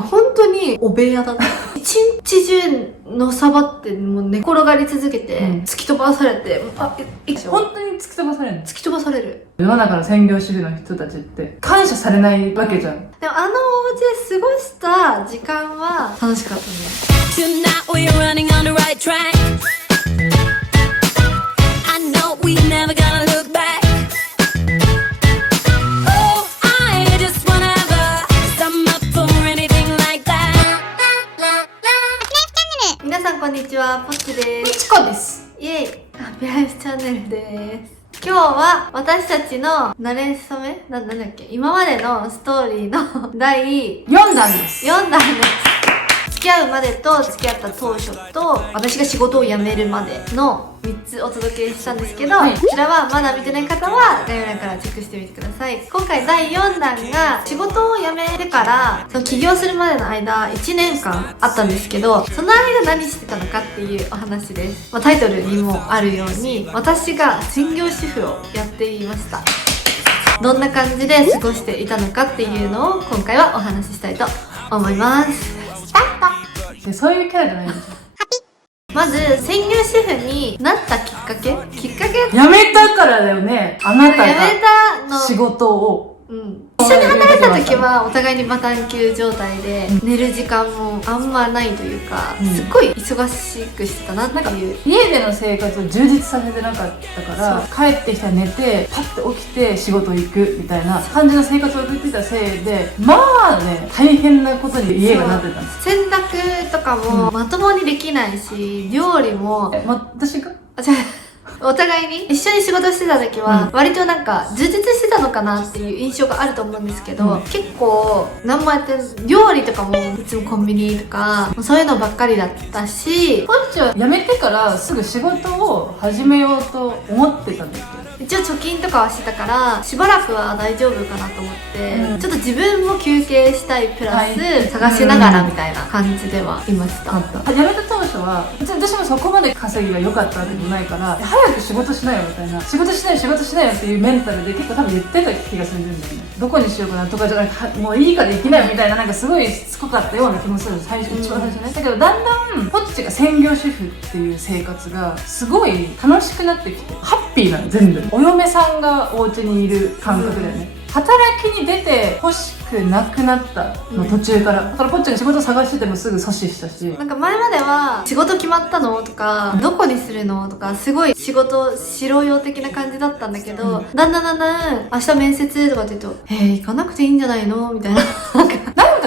か本当にお部屋だった。一日中のさばってもう寝転がり続けて、突き飛ばされて、本当に突き飛ばされるの？突き飛ばされる。世の中の専業主婦の人たちって感謝されないわけじゃん。でもあのお家で過ごした時間は楽しかったね。Tonight we're running on the right track. I know we never gonna look back. Oh, I just wanna have a sum up for anything like that. 皆さんこんにちは、ポッチでみす。ちこです。イエイ、ハッピーライフチャンネルです。今日は私たちの慣れ初めなんだっけ、今までのストーリーの第4弾です。4弾です。付き合うまでと付き合った当初と私が仕事を辞めるまでの3つお届けしたんですけど、こちらはまだ見てない方は概要欄からチェックしてみてください。今回第4弾が仕事を辞めてからその起業するまでの間1年間あったんですけど、その間何してたのかっていうお話です。タイトルにもあるように私が専業主婦をやっていました。どんな感じで過ごしていたのかっていうのを今回はお話ししたいと思います。スタート。そういうキャラじゃないんですよ。まず専業主婦になったきっかけ辞めたからだよね。あなた辞めたのが仕事を。一緒に働いてた時はお互いにバタン休状態で寝る時間もあんまないというか、すっごい忙しくしてたなっていう。家での生活を充実させてなかったから帰ってきたら寝てパッて起きて仕事行くみたいな感じの生活を送ってたせいで、まあね大変なことに家がなってたんです。洗濯とかもまともにできないし、料理も私がお互いに一緒に仕事してた時は割となんか充実してたのかなっていう印象があると思うんですけど、結構何もやって料理とかもいつもコンビニとかそういうのばっかりだったし、こっちは辞めてからすぐ仕事を始めようと思ってたんですけど、一応貯金とかはしてたからしばらくは大丈夫かなと思って、ちょっと自分も休憩したいプラス探しながらみたいな感じではいました。辞めた当初は別に私もそこまで稼ぎが良かったわけでもないから、早く仕事しないよみたいな、仕事しないよっていうメンタルで結構多分言ってた気がするんだよね。どこにしようかなとかじゃなくて、もういいから行きなよみたいな、なんかすごいしつこかったような気もする。一番最初ね。だけどだんだんポッチが専業主婦っていう生活がすごい楽しくなってきて、ハッピーなの全部。お嫁さんがお家にいる感覚だよね。働きに出て欲しくなくなったの、途中から。だからポッチが仕事探しててもすぐ阻止したし、なんか前までは仕事決まったのとかどこにするのとかすごい仕事しろよ的な感じだったんだけど、だんだん明日面接とかって言うと行かなくていいんじゃないのみたいな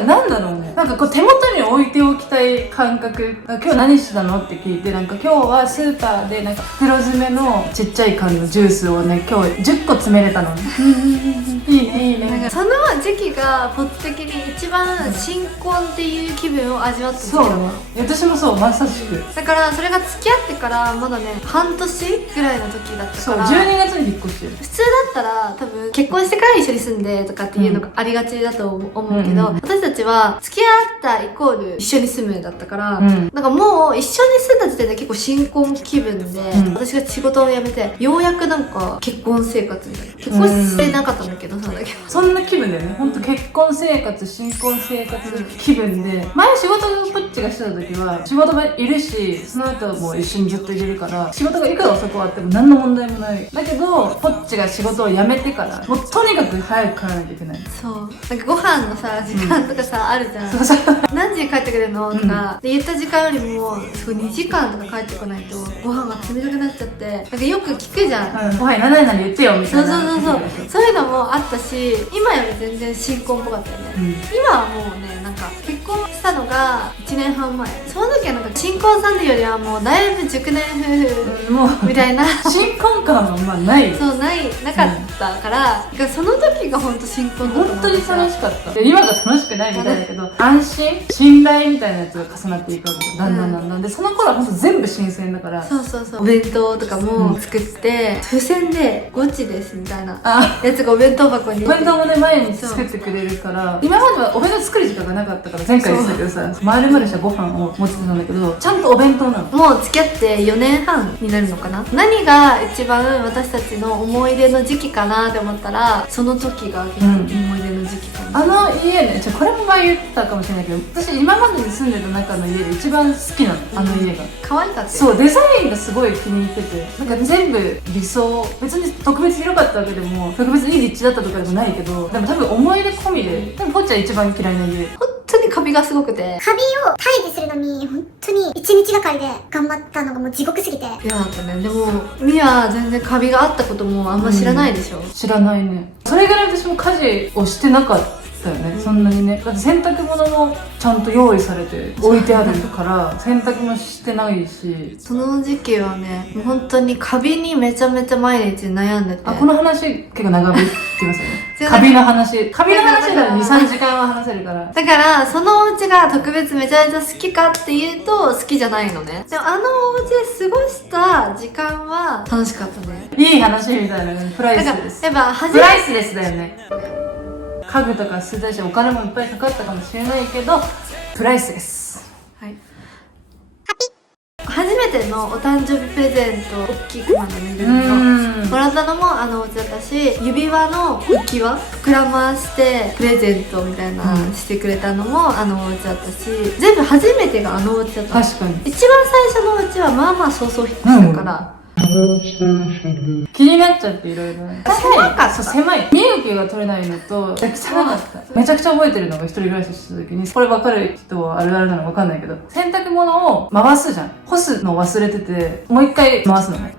なんだろうね、なんかこう手元に置いておきたい感覚。今日何してたのって聞いて、なんか今日はスーパーでなんか袋詰めのちっちゃい缶のジュースをね今日10個詰めれたの。いいね。なんかその時期がポッチ的に一番新婚っていう気分を味わった時期だったの。私もそう、まさしく。だからそれが付き合ってからまだね半年ぐらいの時だったそう、から、12月に引っ越してる。普通だったら多分結婚してから一緒に住んでとかっていうのがありがちだと思うけど、私たちは付き合ったイコール一緒に住むだったから、なんかもう一緒に住んだ時点で結構新婚気分で、私が仕事を辞めてようやくなんか結婚生活みたいな、結婚してなかったんだけど、そんな気分だよね。ほんと結婚生活、新婚生活気分で、前仕事をポッチがしてた時は仕事がいるし、その後も一緒にずっといれるから仕事がいくら遅くあっても何の問題もない。だけどポッチが仕事を辞めてからもうとにかく早く帰らなきゃいけない。そう、なんかご飯のさ時間とかさ、あるじゃん。何時に帰ってくるのとか、で言った時間よりもすごい2時間とか帰ってこないとご飯が冷たくなっちゃって、なんかよく聞くじゃん、ご飯いらないなら言ってよみたいな。そういうのもあったし、今より全然新婚っぽかったよね。今はもうね、なんか結婚したのが1年半前、その時はなんか新婚さんっていうよりはもうだいぶ熟年夫婦もうみたいな新婚感はまあないよ。そうなかったから、その時が本当新婚だと思う。本当に楽しかった。で今が楽しくないみたいだけど、安心信頼みたいなやつが重なっていくわけだんだんで、その頃は本当全部新鮮だから。そうお弁当とかも作って、付箋でゴチですみたいなやつがお弁当箱に、お弁当もね毎日作ってくれるから、今まではお弁当作る時間がなかったから、前回言ってたけどさ、丸々したご飯を持ってたんだけど、ちゃんとお弁当なの。もう付き合って4年半になるのかな。何が一番私たちの思い出の時期かなって思ったら、その時が結構思い出の時期かな。あの家ね、これも前言ってたかもしれないけど、私今までに住んでた中の家で一番好きなの、あの家が。可愛かったよ。そう、デザインがすごい気に入ってて、なんか全部理想、別に特別広かったわけでも特別いい立地だったとかでもないけど、でも多分思い出込みで、多分ポッチは一番嫌いな家。本当にカビがすごくてカビを退治するのに本当に1日がかりで頑張ったのがもう地獄すぎて、嫌だったね。でもミア全然カビがあったこともあんま知らないでしょ、知らないね。それぐらい私も家事をしてなかったよね、そんなにね。だって洗濯物もちゃんと用意されて置いてあるから洗濯もしてないし。その時期はね、もう本当にカビにめちゃめちゃ毎日悩んでて。この話結構長引きますよ違うね。カビの話なら 2,3 時間は話せるから。だからそのお家が特別めちゃめちゃ好きかっていうと好きじゃないのね。でもあのお家で過ごした時間は楽しかったね。いい話みたいなね。プライだからスレス。やっぱ初プめライスレスだよね。家具とか捨てたしお金もいっぱいかかったかもしれないけどプライスレス。はい初めてのお誕生日プレゼント大きいクマのぬいぐるみのもらったのもあのお家だったし、指輪の浮き輪膨らましてプレゼントみたいなしてくれたのもあのお家だったし、全部初めてがあのお家だった。確かに一番最初のお家はまあまあそうそう引っ越したから、気になっちゃっていろいろね。狭かった。そう狭い。身動きが取れないのとめちゃくちゃ長かった。めちゃくちゃ覚えてるのが一人暮らしした時に、これ分かる人はあるあるなのか分かんないけど、洗濯物を回すじゃん。干すの忘れててもう一回回すのね。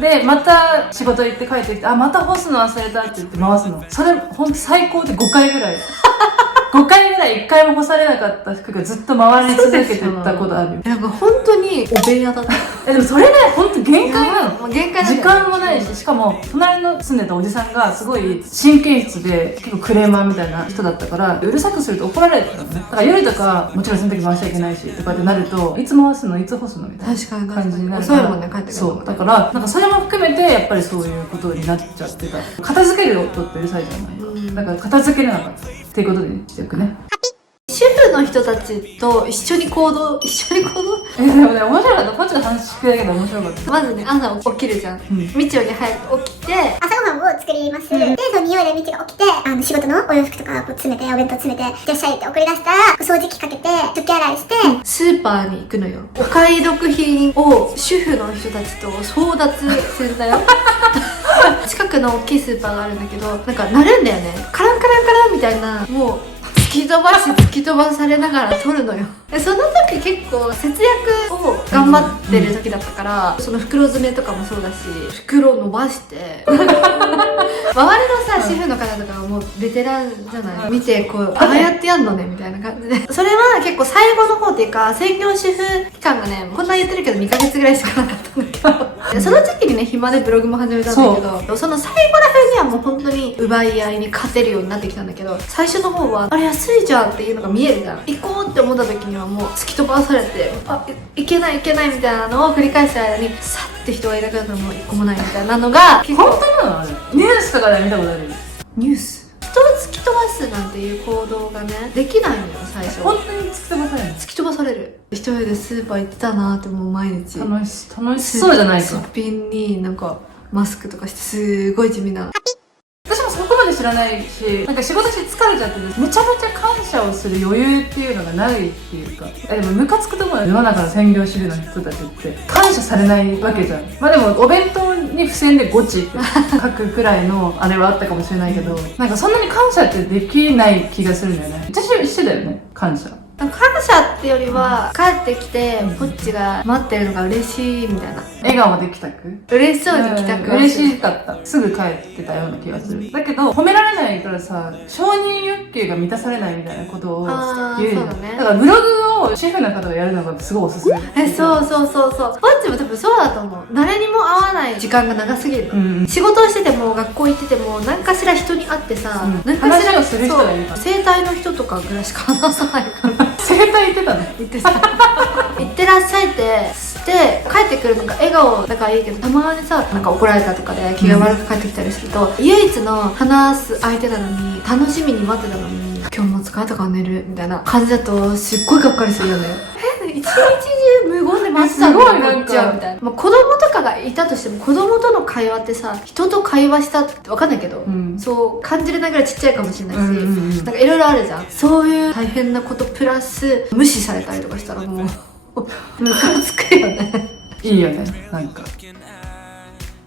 でまた仕事行って帰ってきて、また干すの忘れたって言って回すの。それほんと最高で5回ぐらい5回ぐらい1回も干されなかった服がずっと回り続けてたことあるよ。なんか本当にお部屋だったでもそれね、ほんと限界なの。もう限界だったよ時間もないし、しかも隣の住んでたおじさんがすごい神経質で結構クレーマーみたいな人だったから、うるさくすると怒られてたのね。だから夜とかもちろん洗濯機回しちゃいけないしとかってなると、いつ回すのいつ干すのみたいな確かに感じになる遅いもんね帰ってくるの。そうだからなんかそれも含めてやっぱりそういうことになっちゃってた。片付ける夫ってうるさいじゃない、だから片付けれなかったっていうことにしておくね。主婦の人たちと一緒に行動でもね、面白かった。こっちの話聞くだけで面白かった。まずね、朝起きるじゃん。みちおに早く起きて、朝ごはんを作ります、でその匂いでみちが起きて仕事のお洋服とかこう詰めてお弁当詰めていらっしゃいって送り出したら掃除機かけて食器洗いして、スーパーに行くのよ。お買い得品を主婦の人たちと争奪するんだよ。近くの大きいスーパーがあるんだけど、なんか鳴るんだよね。カランカランカランみたいな、もう突き飛ばされながら撮るのよ。でその時結構節約を頑張ってる時だったから、その袋詰めとかもそうだし、袋伸ばして周りのさ主婦の方とかはもうベテランじゃない、見てこうああやってやんのねみたいな感じで、それは結構最後の方っていうか専業主婦期間がね、こんな言ってるけど2ヶ月ぐらいしかなかったんだけど、でその時期にね暇でブログも始めたんだけど、その最後ら辺にはもう本当に奪い合いに勝てるようになってきたんだけど、最初の方はあれ安いじゃんっていうのが見えるじゃん。行こうって思った時にはもう突き飛ばされて、いけないみたいなのを繰り返す間にさって人がいなくなったらもう一個もないみたいなのが結構本当なのあれニュースとかで見たことある。ニュース、人を突き飛ばすなんていう行動がねできないのよ最初。本当に突き飛ばされるの。突き飛ばされる。一人でスーパー行ってたなーって、もう毎日楽しそうじゃないか。すっぴんになんかマスクとかしてすごい地味な。私もそこまで知らないし、なんか仕事して疲れちゃっててめちゃめちゃ感謝をする余裕っていうのがないっていうか、でもムカつくと思うよ。世の中の専業主婦の人たちって感謝されないわけじゃん。まあでもお弁当に付箋でゴチって書くくらいのあれはあったかもしれないけど、なんかそんなに感謝ってできない気がするんだよね。私はしてたよね、感謝。感謝ってよりは帰ってきてポッチが待ってるのが嬉しいみたいな。笑顔で帰宅、嬉しそうに帰宅嬉しかった。すぐ帰ってたような気がする。だけど褒められないからさ、承認欲求が満たされないみたいなことを言うじゃん。そうだね。だからブログを主婦の方がやるのがすごいおすすめ。そうポッチも多分そうだと思う。誰にも会わない時間が長すぎる、仕事をしてても学校行ってても何かしら人に会ってさ、何かしら話をする人がいるから。整体の人とかぐらいしか話さないから整体行ってたの。行ってさ行ってらっしゃいってして帰ってくるのが笑顔だからいいけど、たまにさなんか怒られたとかで気が悪く帰ってきたりすると、唯一の話す相手なのに楽しみに待ってたのに今日も疲れたから寝るみたいな感じだとすっごいがっかりするよね。一日中無言で待ってたんだすごいなんかこっちはみたいな、まあ、子供とかがいたとしても子供との会話ってさ、人と会話したって分かんないけど、そう感じれないぐらいちっちゃいかもしれないし、なんかいろいろあるじゃん。そういう大変なことプラス無視されたりとかしたらもうムカつくよね。いいよね、なんか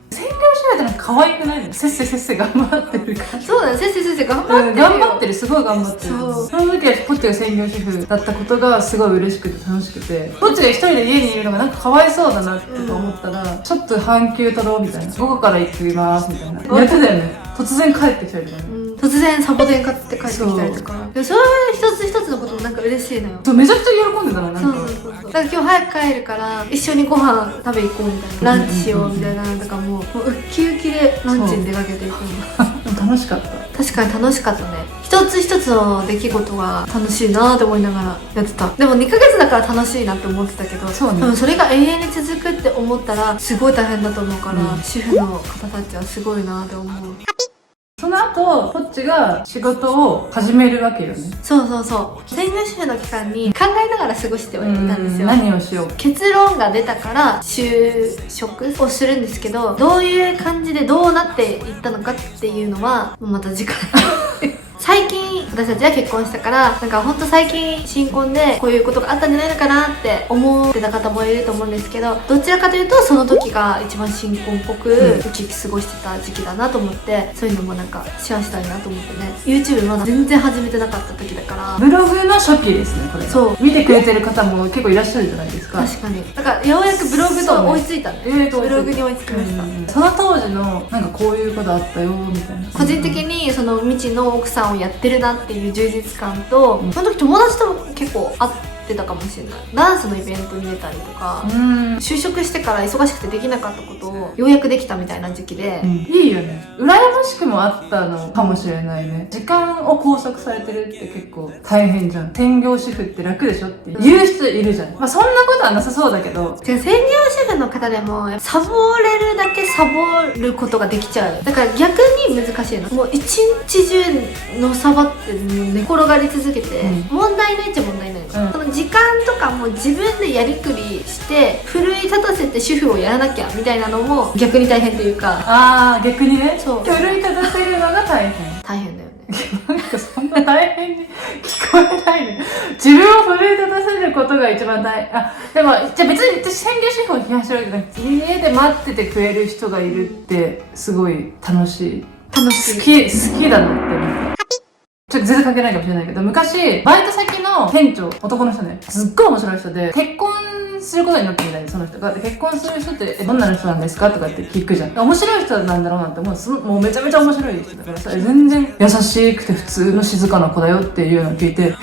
専業主婦ってなんか可愛くないの？せっせ頑張ってるから。そうだね、先生頑張ってるよ、頑張ってる、すごい頑張ってる。そうその時はポッチが専業主婦だったことがすごい嬉しくて楽しくて、ポッチが一人で家にいるのがなんかかわいそうだなって思ったら、ちょっと半休取ろうみたいな、午後から行きますみたいなやってたよね。突然帰ってきたりとかね、突然サボテン買って帰ってきたりとか、でもそういう一つ一つのこともなんか嬉しいのよ。そうめちゃくちゃ喜んでたの、なんかそうだから今日早く帰るから一緒にご飯食べ行こうみたいな、ランチしようみたいなのとかもうウッキウキでランチに出かけていくの。でも楽しかった。確かに楽しかったね。一つ一つの出来事が楽しいなって思いながらやってた。でも2ヶ月だから楽しいなって思ってたけど、そうね、多分それが永遠に続くって思ったらすごい大変だと思うから、主婦の方たちはすごいなって思う。その後ポッチが仕事を始めるわけよね。そう専業主婦の期間に考えながら過ごしてはいたんですよ。何をしよう。結論が出たから就職をするんですけど、どういう感じでどうなっていったのかっていうのはまた次回最近私たちは結婚したから、なんかほんと最近新婚でこういうことがあったんじゃないのかなって思ってた方もいると思うんですけど、どちらかというとその時が一番新婚っぽくウキウキ過ごしてた時期だなと思って、そういうのもなんかシェアしたいなと思ってね。 YouTube まだ全然始めてなかった時だから。ブログの初期ですね、これ。そう見てくれてる方も結構いらっしゃるじゃないですか。確かに。だからようやくブログと追いついたんで、ブログに追いつきました。その当時のなんかこういうことあったよみたいな。個人的にその未知の奥さんをやってるなっていう充実感と、その時友達とも結構会ってたかもしれない。ダンスのイベントに出たりとか、就職してから忙しくてできなかったことをようやくできたみたいな時期で、いいよね。羨ましくもあったのかもしれないね。時間を拘束されてるって結構大変じゃん。専業主婦って楽でしょって言う人いるじゃん。まあそんなことはなさそうだけど、専業主婦の方でもサボれるだけサボることができちゃう。だから逆に難しいの。もう一日中のサバって寝転がり続けて、問題ないっちゃ問題ないの、その時間とかも自分でやりくりして奮い立たせて主婦をやらなきゃみたいなのも逆に大変というか。ああ逆にね、そう奮い立たせるのが大変。大変だよね。なんかそんな大変に聞こえないね。自分を奮い立たせることが一番大変。あ、でもじゃあ別に私専業主婦を批判してるわけじゃなくて、家で待っててくれる人がいるってすごい楽しい。楽しい。好きだなって思った。ちょっと全然関係ないかもしれないけど、昔バイト先の店長、男の人ね、すっごい面白い人で、結婚することになってみたいで、その人が。で結婚する人ってどんな人なんですかとかって聞くじゃん。面白い人なんだろうなって思う。もうめちゃめちゃ面白い人だからさ、全然優しくて普通の静かな子だよっていうのを聞いて、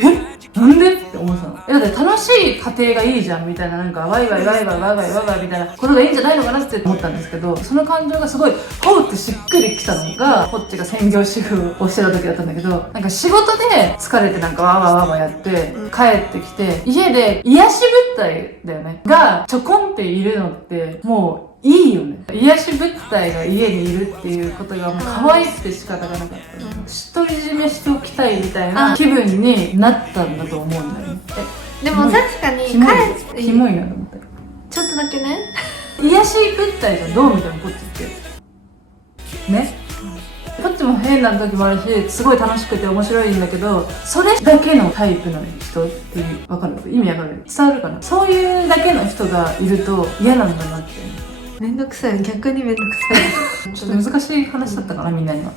なんでって思ってたの。だって楽しい家庭がいいじゃんみたいな、なんかワイワイワイワイワイワイワイワイみたいなことがいいんじゃないのかなって思ったんですけど、その感情がすごいほうってしっくりきたのが、こっちが専業主婦をしてた時だったんだけど、なんか仕事で疲れてなんかワーワーワーワーやって、帰ってきて、家で癒し物体だよねがちょこんっているのってもういいよね。癒し物体が家にいるっていうことがもう可愛くて仕方がなかった。独り占めしておきたいみたいな気分になったんだと思うんだよね。でも確かにキモいなと思った。ちょっとだけね、癒し物体じゃん、どう見てもこっちってね。こっちも変な時もあるし、すごい楽しくて面白いんだけど、それだけのタイプの人っていう、わかる？意味わかる？伝わるかな？そういうだけの人がいると嫌なんだなって。めんどくさい。逆にめんどくさい。ちょっと難しい話だったかな、みんなには。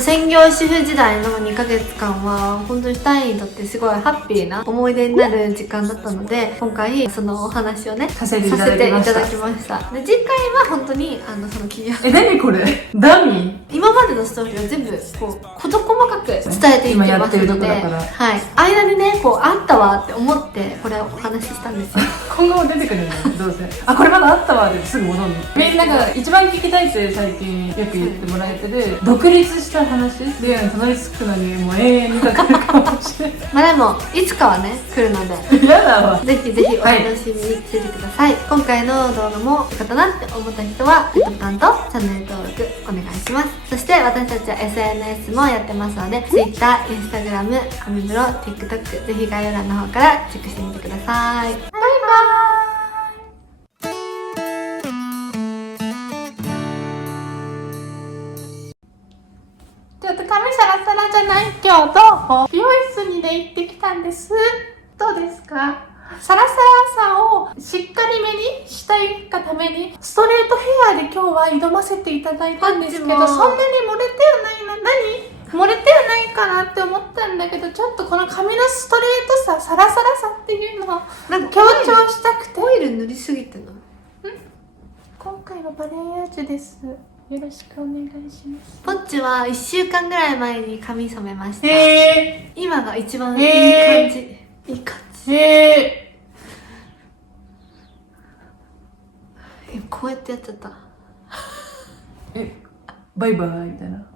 専業主婦時代の2ヶ月間は本当に2人にとってすごいハッピーな思い出になる時間だったので、今回そのお話をねさせていただきましたで、次回は本当にその企業何これ？ダミー？今までのストーリーを全部こう事細かく伝えていってますので、今やってるとこだから、はい、間にねこうあったわって思ってこれをお話ししたんですよ。今後も出てくるんだよ、どうせ。あ、これまだあったわですぐ戻るの。みんなが一番聞きたいって最近よく言ってもらえてる独立立した話でたどり着くのにもう永遠にかかるかもしれないまあでもいつかはね来るのでやだわ。ぜひぜひお楽しみにしててください、今回の動画も良かったなって思った人はグッドボタンとチャンネル登録お願いします。そして私たちは SNS もやってますので Twitter、Instagram、アメブロ、TikTok ぜひ概要欄の方からチェックしてみてください。バイバちょっと髪サラサラじゃない今日と美容室にね行ってきたんです。どうですか？サラサラさをしっかりめにしたいがためにストレートヘアで今日は挑ませていただいたんですけど、そんなに漏れてはないの。漏れてはないかなって思ったんだけど、ちょっとこの髪のストレートさ、サラサラさっていうのをなんか強調したくて。オイル塗りすぎてない？今回はバレエアージュです。よろしくお願いします。ポッチは1週間ぐらい前に髪染めました、今が一番いい感じ、いい感じ。こうやってやっちゃった。バイバイみたいな。